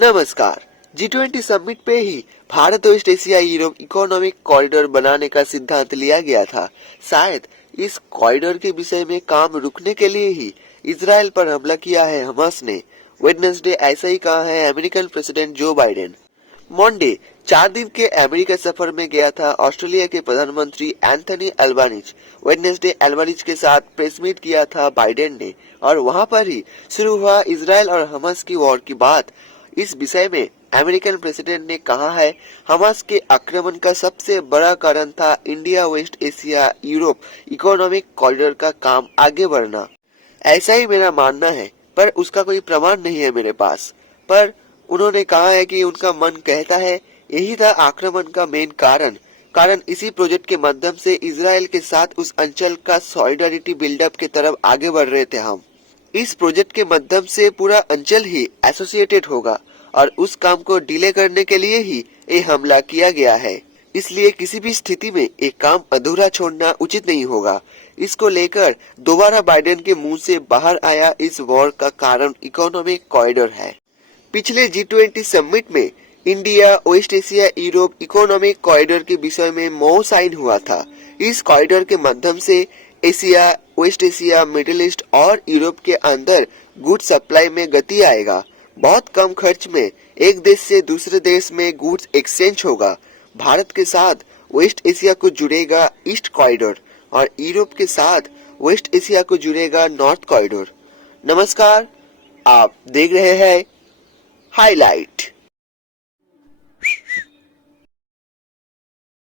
नमस्कार। G20 summit पे ही Bharat West Asia Europe economic corridor बनाने का सिद्धांत लिया गया था। शायद इस कॉरिडोर के विषय में काम रुकने के लिए ही इजराइल पर हमला किया है हमास ने। वेडनेसडे ऐसा ही कहा है American president Joe Biden. Monday 4 दिन के अमेरिका सफर में गया था ऑस्ट्रेलिया के प्रधानमंत्री एंथनी अल्बानीज। वेडनेसडे अल्बानीज के साथ प्रेस मीट किया था बाइडेन ने और वहां पर ही शुरू हुआ इजराइल और हमास की वॉर की बात। इस विषय में अमेरिकन प्रेसिडेंट ने कहा है, हमास के आक्रमण का सबसे बड़ा कारण था India West Asia Europe economic corridor का काम आगे बढ़ना। ऐसा ही मेरा मानना है, पर उसका कोई प्रमाण नहीं है मेरे पास। पर उन्होंने कहा है कि उनका मन कहता है यही था आक्रमण का मेन कारण इसी प्रोजेक्ट के माध्यम से इजराइल के साथ उस अंचल का सॉलिडारिटी बिल्डअप के तरफ आगे बढ़ रहे थे हम। इस प्रोजेक्ट के माध्यम से पूरा अंचल ही एसोसिएटेड होगा और उस काम को डिले करने के लिए ही ये हमला किया गया है। इसलिए किसी भी स्थिति में एक काम अधूरा छोड़ना उचित नहीं होगा। इसको लेकर दोबारा बाइडेन के मुंह से बाहर आया इस वॉर का कारण इकोनॉमिक कॉरिडोर है। पिछले G20 समिट में India West Asia Europe economic corridor के विषय में मौ साइन हुआ था। इस कॉरिडोर के माध्यम से Asia, West Asia, Middle East और यूरोप के अंदर गुड्स सप्लाई में गति आएगा। बहुत कम खर्च में एक देश से दूसरे देश में गुड्स एक्सचेंज होगा। भारत के साथ वेस्ट एशिया को जुड़ेगा ईस्ट कॉरिडोर और यूरोप के साथ वेस्ट एशिया को जुड़ेगा नॉर्थ कॉरिडोर। नमस्कार, आप देख रहे हैं हाईलाइट।